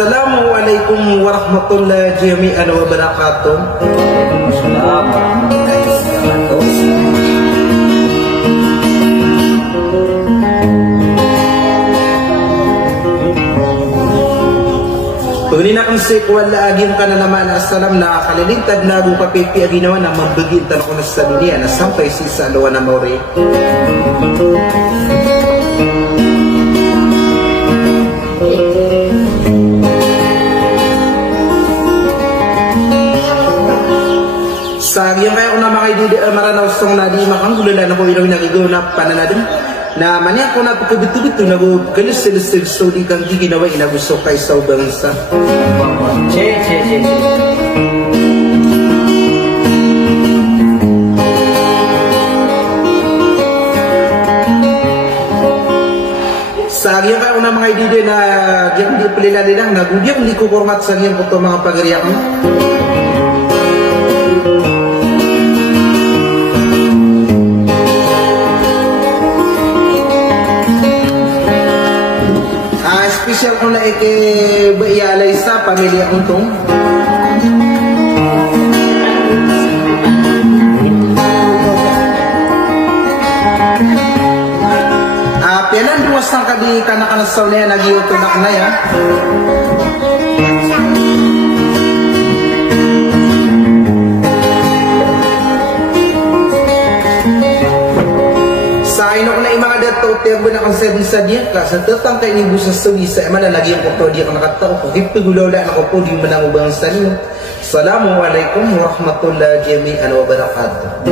Assalamualaikum warahmatullahi jami'an wabarakatuh. Waalaikumsalam warahmatullahi wabarakatuh. Pagninakang wala agim ka na naman assalam na kalilintad na agung papipi aginawa na mabagintan ako na sa dunia na sampai si sa alawa na mauri. Sa agiyang kaya ko na makaididi maranaw song na di makanggulan ako ilaw nagigaw na pananadin. Na manya ko na pagkabito-bito na ko galis-galis so di kang giginawa inagusto kay sa bangsa. Sa agyan ka na mga idide na diyan di palilalilang nagudyang di ko format sa agyan ko ito mga pagariyak mo. Special ko na ialay sa pamilya kong itong pianan duwas ng kadi kanakanasaw na yan nag-iuto na kanaya tiang benak ang sadia ka sa tetang kay ni busa sawi sa mana lagi ang ko dia kana kata ko hipigulo la na ko di menang ubang sani. Assalamualaikum warahmatullahi wabarakatuh.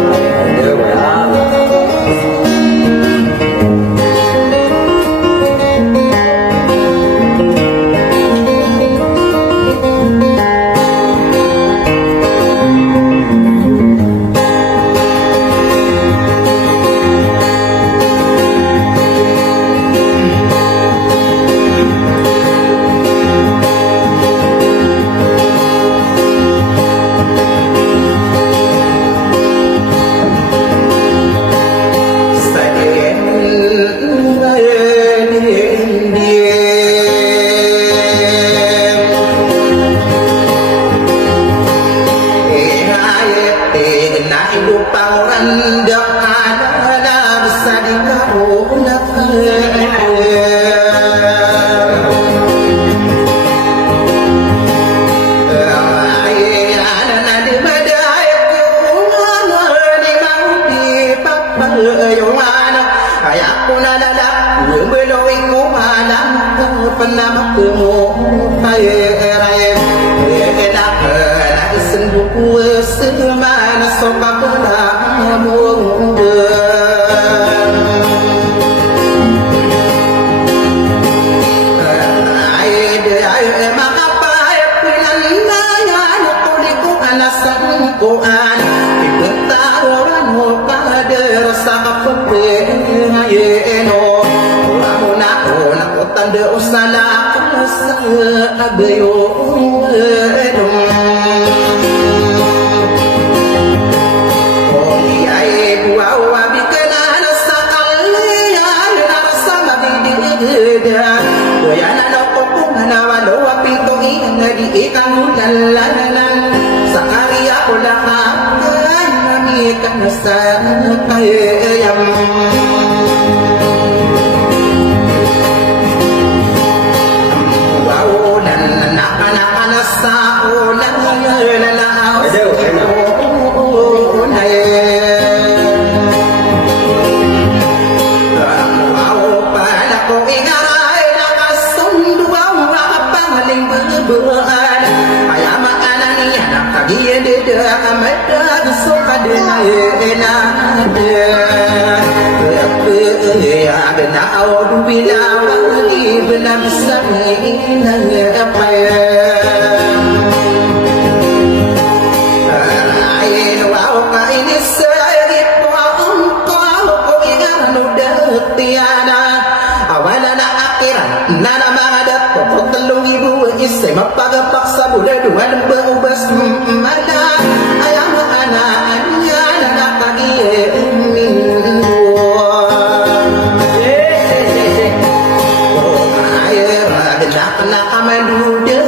Nak aman duda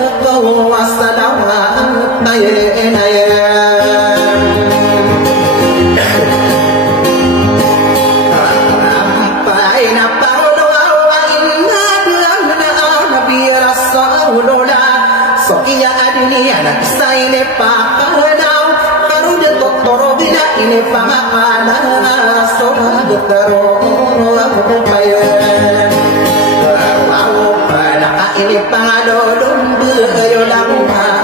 ini pamakana soal teror aku payen mau pada ini pangadodong beyo lakukan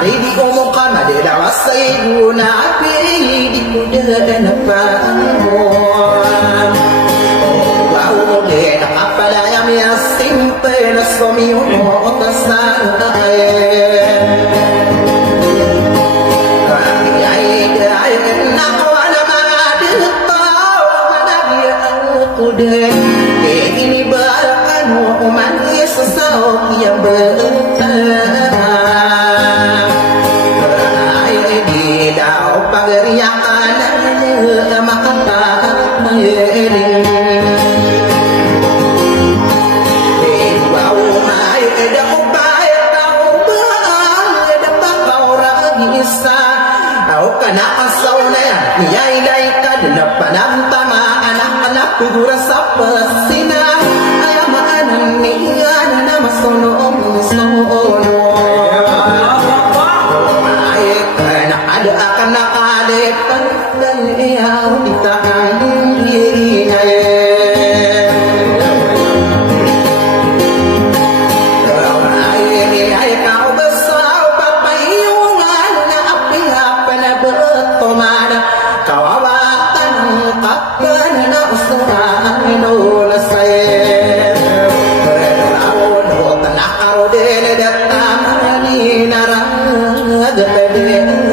Paridi umukan ada wasai guna api di kuda dan panggung. Wow, dia nak apa dah yang simpen suami umur tersangkai. Ayah nak wana mana tahu mana dia kuda. Ini berakan manis sesau yang bertahan. Pagariakan makata mayeling bau mai ada upaya tahu ada bakau ragisa tahu kana asauna nyai daika depan antama anak-anak kudu rasa pesina ayam anan ni nama sono ada akan nakalepan dan iyaw itaan ingay ay kau besar papayungan na api-apa na betomana kawawatan kapan na usuran inulasay berawon tanakaro din datang ni narang agatadin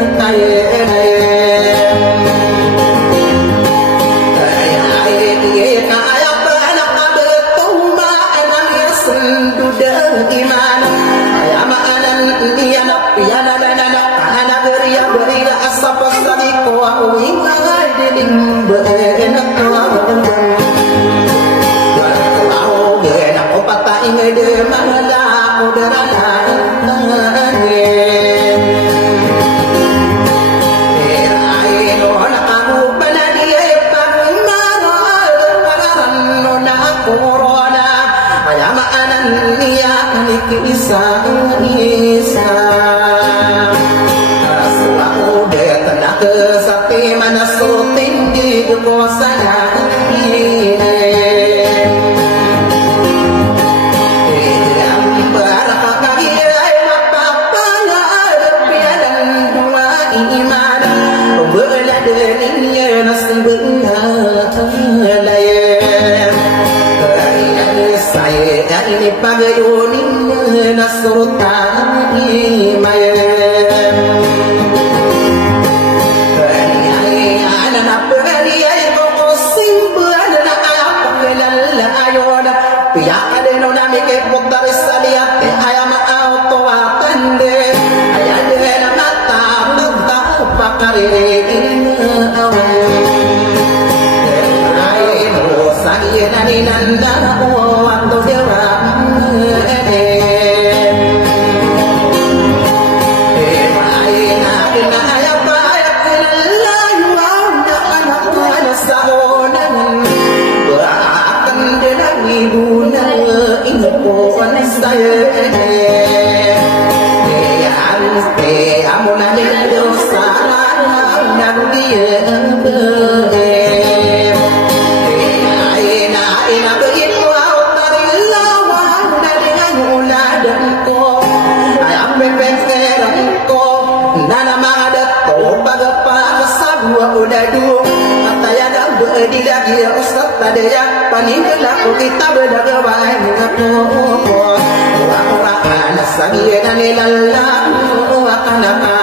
Kita